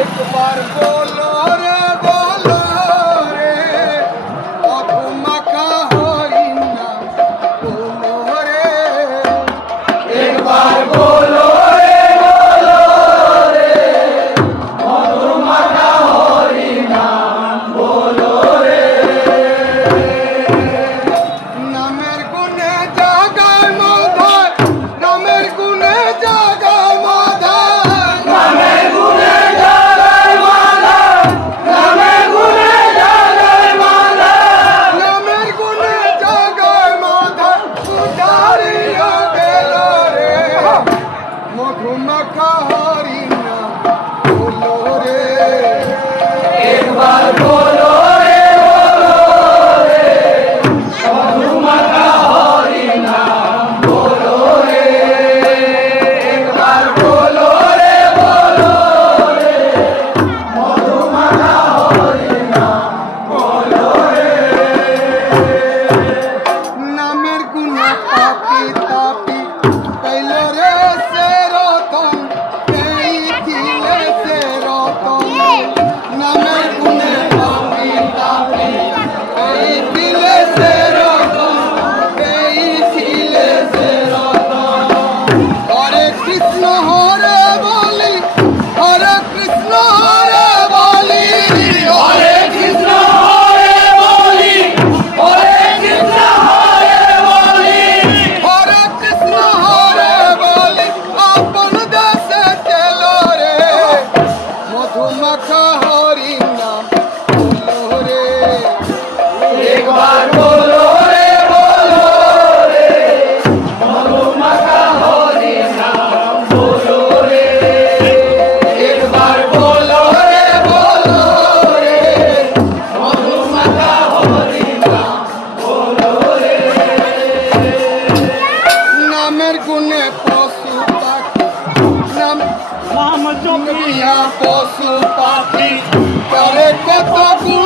एक बार बोलो रे मधुमक्खा हरि नाम बोलो रे एक बार बोलो रे मधुमक्खा हरि नाम बोलो रे नामेर गुणे जागाय माधव नामेर गुणे जागाय माधव नामेर गुणे जागाय माधव नामेर गुणे जागाय माधव नामेर गुणे जागाय माधव उधारिया गेलो रे मधुमक्खा हरि नाम बोलो रे एक बार बोलो मधुमक्खा हरि नाम बोलो रे एक बार बोलो रे मधुमक्खा हरि नाम बोलो रे नामेर गुणे पापी तापी कैलो रे से रतन এই দিলে সে রতন নামের গুণে পাপি তাপি এই দিলে সে রতন এই দিলে সে রতন হরে কৃষ্ণ হরে বলি হরে কৃষ্ণ হরে বলি হরে কৃষ্ণ হরে বলি হরে কৃষ্ণ হরে বলি হরে কৃষ্ণ হরে বলি আপন দেশে চলো রে মধুমক্খা হরি নাম बोलो रे एक बार बोलो रे मधुमक्खा हरि नाम बोलो रे एक बार बोलो रे मधुमक्खा हरि नाम बोलो रे नामेर गुणे पशु पाखी नाम जमिया पशु पाखी करे कत गुण